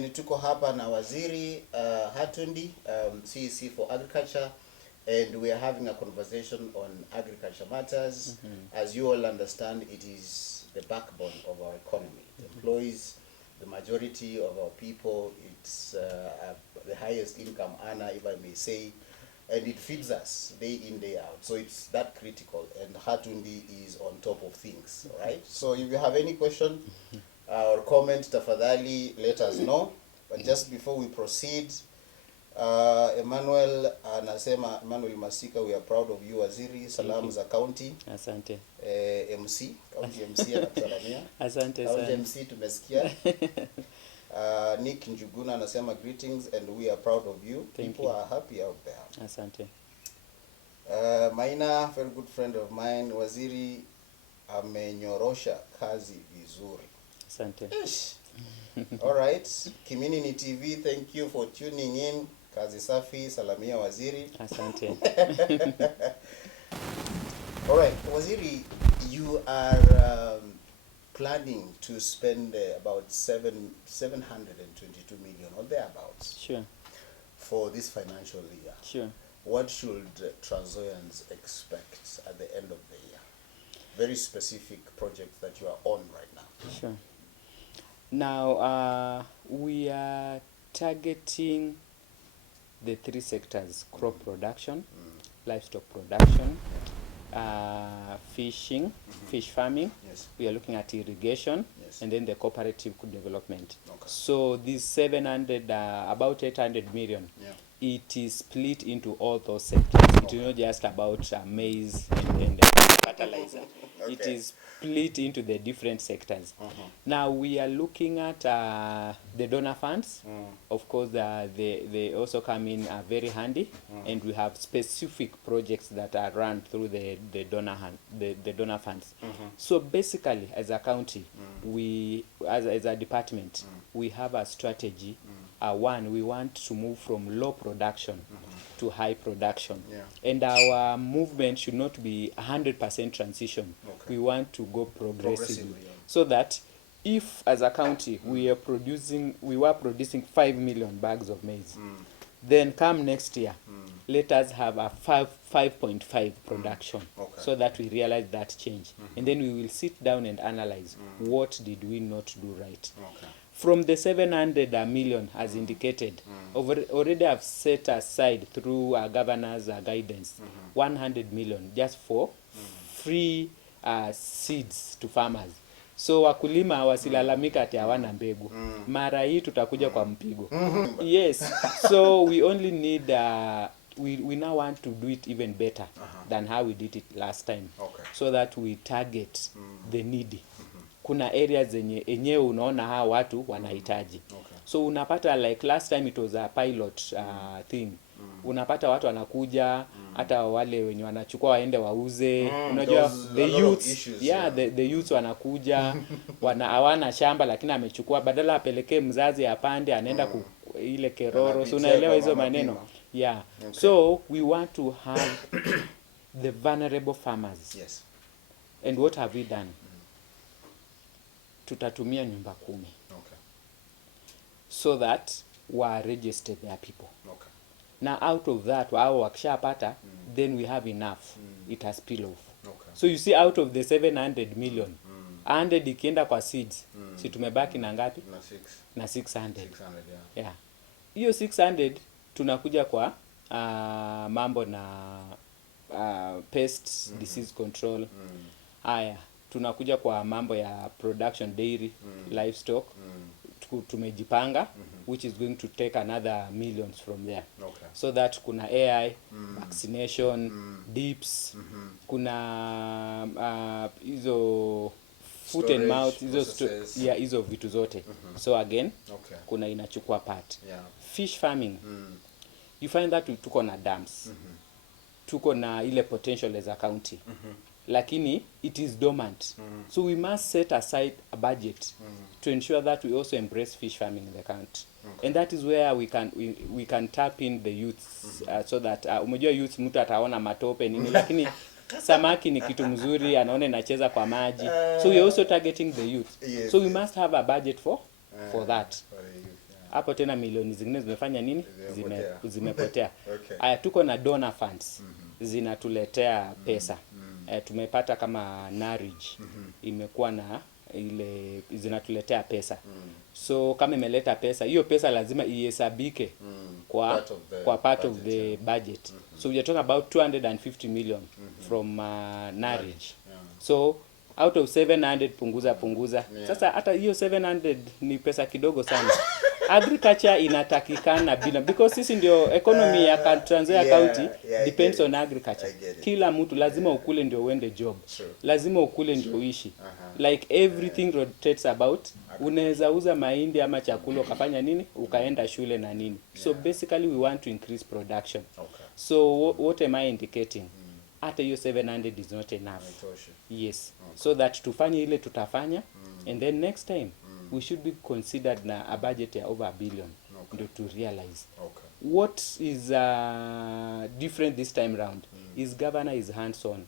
matumaini tuko hapa na Waziri Khatundi, CEC for Agriculture, and we are having a conversation on agriculture matters. As you all understand, it is the backbone of our economy. It employs the majority of our people. It's the highest income earner, if I may say, and it feeds us day in, day out. So it's that critical, and Khatundi is on top of things, all right? So if you have any question or comment, tafadhali, let us know. But just before we proceed, Emmanuel Emmanuel Masika, we are proud of you, Waziri. Salamu za county. Asante. MC, county MC anakusalamia. Asante county sana. MC tumesikia. Nick Njuguna anasema greetings and we are proud of you. People are happy out there. Asante. Maina, very good friend of mine, Waziri amenyorosha kazi vizuri. Asante. All right, Community TV, thank you for tuning in. Kazi safi, salamia Waziri. Asante. All right, Waziri, you are planning to spend about 722 million or thereabouts. Sure. For this financial year. Sure. What should Trans Nzoians expect at the end of the year? Very specific projects that you are on right now. Sure. Now, we are targeting the three sectors: crop production, livestock production, fishing, fish farming. Yes. We are looking at irrigation, yes, and then the cooperative development. Okay. So this 700, about 800 million, yeah, it is split into all those sectors. Okay. It is not just about maize and fertilizer. Okay. It is split into the different sectors. Now we are looking at the donor funds. Of course, they also come in very handy, and we have specific projects that are run through the donor funds. So basically, as a county, we as a department, we have a strategy. One, we want to move from low production to high production, and our movement should not be 100% transition. Okay. We want to go progressively, so that if as a county we were producing 5 million bags of maize, then come next year, let us have a 5.5 production, so that we realize that change, and then we will sit down and analyze what did we not do right. From the 700 million as indicated, already have set aside through our governor's guidance 100 million just for free seeds to farmers. So wakulima wasilalamika ati hawana mbegu. Mara hii tutakuja kwa mpigo. Yes. So we only need we now want to do it even better than how we did it last time. Okay. So that we target the needy. Kuna areas zenye enyewe unaona hawa watu wanahitaji. Okay. So unapata like last time it was a pilot thing. Unapata watu wanakuja, hata wale wenye wanachukua waende wauze. Unajua the youth issues, the youth wanakuja, hawana shamba lakini amechukua, badala apelekee mzazi apande, anaenda ile keroro. So unaelewa hizo maneno. Yeah. Okay. So we want to have the vulnerable farmers. Yes. And what have we done? Tutatumia nyumba 10. Okay. So that we register their people. Okay. Now out of that, wao wakishapata, then we have enough. It has spill off. Okay. So you see, out of the 700 million, 100 ikienda kwa seeds, si tumebaki na ngapi? Na 600. Yeah. Hiyo 600 tunakuja kwa mambo na pest disease control. Haya, tunakuja kwa mambo ya production dairy, livestock. Tumejipanga, which is going to take another millions from there. Okay. So that kuna AI, vaccination, dips, kuna hizo foot and mouth, hizo vitu zote. So again, kuna inachukua part. Yeah. Fish farming, you find that tuko na dams. Tuko na ile potential as a county. Lakini it is dormant. So we must set aside a budget to ensure that we also embrace fish farming in the country. Okay. And that is where we can tap in the youths, so that umejua youth mtu ataona matope nini, lakini samaki ni kitu mzuri, anaona inacheza kwa maji. So we are also targeting the youth. Yes, so we must have a budget for that. hapo tena milioni zingine zimefanya nini? Zimepotea. Okay. Aya, tuko na donor funds zinatuletea pesa. Tumepata kama Narij imekuwa na ile zinatuletea pesa. So kama imeleta pesa, hiyo pesa lazima ihesabike kwa part of the budget. So we are talking about 250 million from Narij. So out of 700 punguza. Sasa hata hiyo 700 ni pesa kidogo sana. Agriculture inatakikana bila, because sisi ndio economy ya Trans Nzoia County depends on agriculture. Kila mtu lazima ukule ndio uende job. Lazima ukule ndio uishi. Like everything rotates about, unaweza uza mahindi ama chakula ukafanya nini? Ukaenda shule na nini. So basically we want to increase production. So what am I indicating? Hata hiyo 700 is not enough. Yes. So that tufanye ile tutafanya, and then next time we should be considered na a budget ya over $1 billion ndio to realize. What is different this time round is governor is hands on.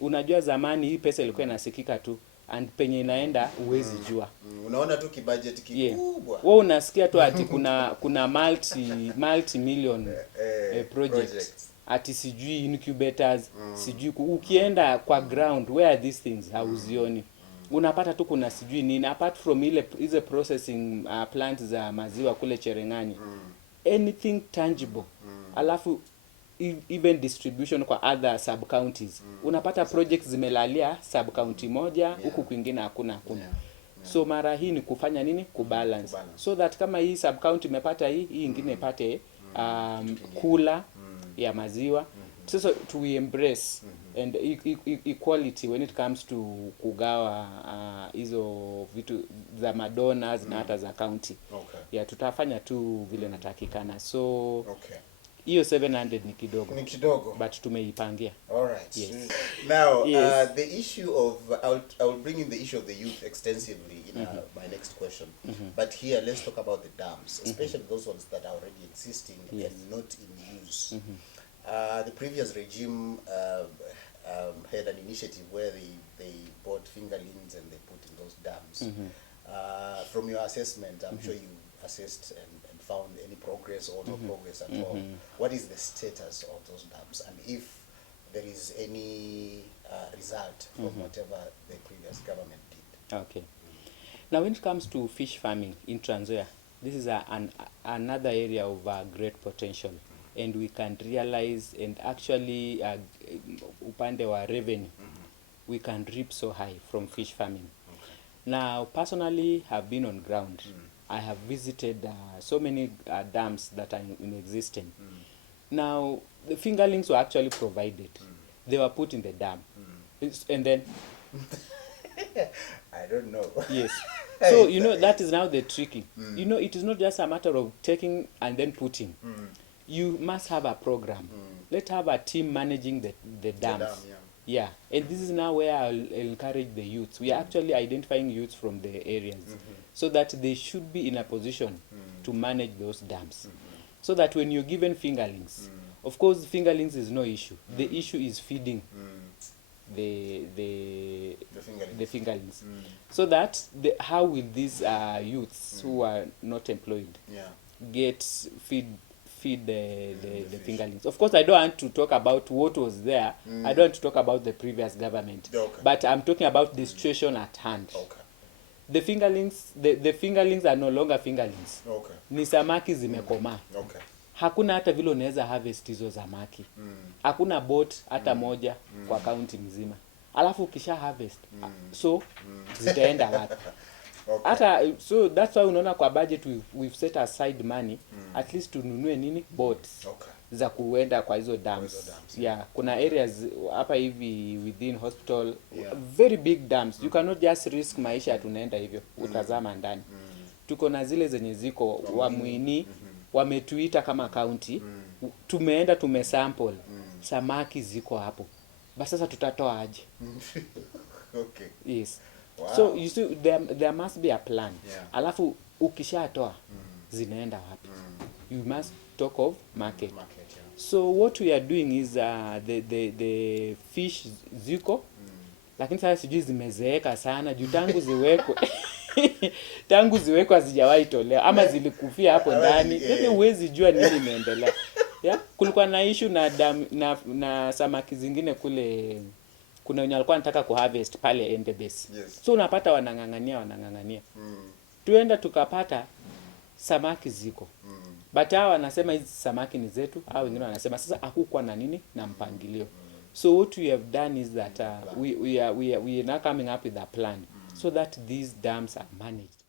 Unajua zamani hii pesa ilikuwa inasikika tu and penye inaenda uwezi jua. Unaona tu kibudget kikubwa. Wewe unasikia tu ati kuna multi million projects. Ati sijui incubators, sijui ukienda kwa ground where these things hauzioni. Unapata tu kuna sijui nini apart from ile processing plants za maziwa kule Cherengani. Anything tangible. Alafu even distribution kwa other sub counties. Unapata projects zimelalia sub county moja, huku kwingine hakuna. So mara hii ni kufanya nini? Kubalance. So that kama hii sub county imepata hii ingine ipate kula ya maziwa. So to embrace and equality when it comes to kugawa hizo vitu za madonors na hata za county. Tutafanya tu vile natakikana. So hiyo 700 ni kidogo but tumeipangia. All right. Yes. Now the issue of I will bring in the issue of the youth extensively in my next question. But here let's talk about the dams, especially those ones that are already existing and not in use. The previous regime had an initiative where they bought fingerlings and they put in those dams. From your assessment, I'm sure you assessed and found any progress or no progress at all. What is the status of those dams, and if there is any result from whatever the previous government did? Okay. Now when it comes to fish farming in Trans Nzoia, this is another area of great potential. And we can realize and actually upande wa revenue we can reap so high from fish farming. Now personally have been on ground. I have visited so many dams that are in existence. Now the fingerlings were actually provided. They were put in the dam. And then I don't know. Yes. So you know that is now the tricky. You know, it is not just a matter of taking and then putting. You must have a program. Let's have a team managing the dams. Yeah. And this is now where I'll encourage the youths. We are actually identifying youths from the areas so that they should be in a position to manage those dams. So that when you're given fingerlings, of course fingerlings is no issue. The issue is feeding the fingerlings. So that how will these youths who are not employed get feed the fingerlings? Of course, I don't want to talk about what was there. I don't want to talk about the previous government. But I'm talking about the situation at hand. The fingerlings are no longer fingerlings. Ni samaki zimekomaa. Hakuna hata vile unaweza harvest hizo samaki. Hakuna boat hata moja kwa county mzima. Alafu ukisha harvest, so zitaenda wapi? So that's why unaona kwa budget we've set aside money at least tununue nini boats za kuenda kwa hizo dams. Kuna areas hapa hivi within hospital very big dams. You cannot just risk maisha tunaenda hivyo utazama ndani. Tuko na zile zenye ziko wa Muini wametuita kama county, tumeenda tumesample samaki ziko hapo. Basi sasa tutatoa aje? Yes. Wow. So you see there must be a plan. Alafu ukishatoa zinaenda wapi? You must talk of market. So what we are doing is the fish ziko lakini sasa sijui zimezeeka sana juu tangu ziwekwe. tangu ziwekwa zijawahi tolewa ama zilikufia hapo ndani, maybe huwezi jua nini inaendelea. Yeah, kulikuwa na issue na samaki zingine kule, kuna wenye walikuwa wanataka kuharvest pale Endebess. So unapata wanang'ang'ania. Tuenda tukapata samaki ziko. But hao wanasema hizi samaki ni zetu, au wengine wanasema sasa hakukuwa na nini na mpangilio. So what we have done is that we are now coming up with a plan so that these dams are managed.